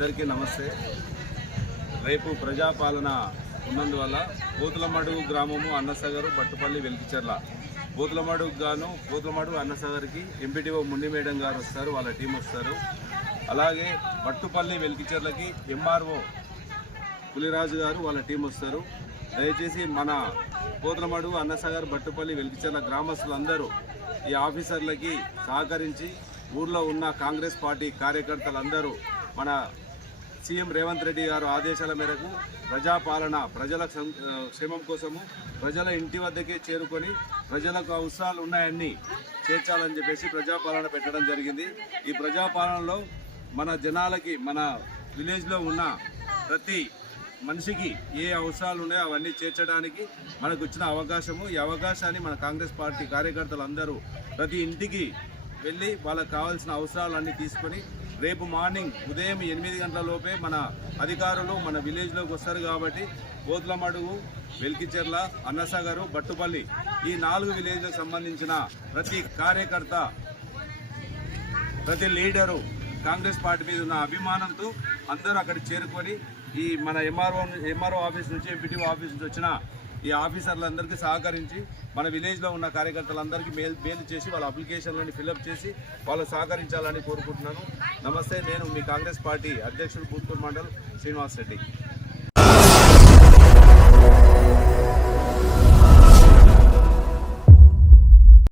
అందరికీ నమస్తే. రేపు ప్రజాపాలన ఉన్నందువల్ల పోతులమడుగు గ్రామము అన్నసాగరు బట్టుపల్లి వెలికిచర్ల. పోతులమడుగు గాను పోతులమడుగు అన్నసాగర్కి ఎంపీటీఓ మున్నిమేడం గారు వస్తారు వాళ్ళ టీం వస్తారు. అలాగే బట్టుపల్లి వెలికిచర్లకి ఎంఆర్ఓ పులిరాజు గారు వాళ్ళ టీం వస్తారు. దయచేసి మన పోతులమడుగు అన్నసాగర్ బట్టుపల్లి వెలికిచర్ల గ్రామస్తులందరూ ఈ ఆఫీసర్లకి సహకరించి ఊర్లో ఉన్న కాంగ్రెస్ పార్టీ కార్యకర్తలందరూ మన సీఎం రేవంత్ రెడ్డి గారు ఆదేశాల మేరకు ప్రజాపాలన ప్రజల క్షేమం కోసము ప్రజల ఇంటి వద్దకే చేరుకొని ప్రజలకు అవసరాలు ఉన్నాయన్నీ చేర్చాలని చెప్పేసి ప్రజాపాలన పెట్టడం జరిగింది. ఈ ప్రజాపాలనలో మన జనాలకి మన విలేజ్లో ఉన్న ప్రతి మనిషికి ఏ అవసరాలు ఉన్నాయో అవన్నీ చేర్చడానికి మనకు వచ్చిన అవకాశము. ఈ అవకాశాన్ని మన కాంగ్రెస్ పార్టీ కార్యకర్తలు అందరూ ప్రతి ఇంటికి వెళ్ళి వాళ్ళకి కావాల్సిన అవసరాలన్నీ తీసుకొని రేపు మార్నింగ్ ఉదయం ఎనిమిది గంటల లోపే మన అధికారులు మన విలేజ్లోకి వస్తారు కాబట్టి పోతులమడుగు వెల్కిచెర్ల అన్నసాగరు బట్టుపల్లి ఈ నాలుగు విలేజ్లకు సంబంధించిన ప్రతి కార్యకర్త ప్రతి లీడరు కాంగ్రెస్ పార్టీ మీద ఉన్న అభిమానంతో అందరూ అక్కడ చేరుకొని ఈ మన ఎంఆర్ఓ ఎంఆర్ఓ ఆఫీస్ నుంచి ఎంపీటీఓ ఆఫీస్ నుంచి వచ్చిన ఈ ఆఫీసర్లందరికీ సహకరించి మన విలేజ్లో ఉన్న కార్యకర్తలందరికీ మేల్ మేలు చేసి వాళ్ళ అప్లికేషన్లని ఫిలప్ చేసి వాళ్ళు సహకరించాలని కోరుకుంటున్నాను. నమస్తే నేను మీ కాంగ్రెస్ పార్టీ అధ్యక్షుడు పూత్కూర్ మండల్ శ్రీనివాస్ రెడ్డి.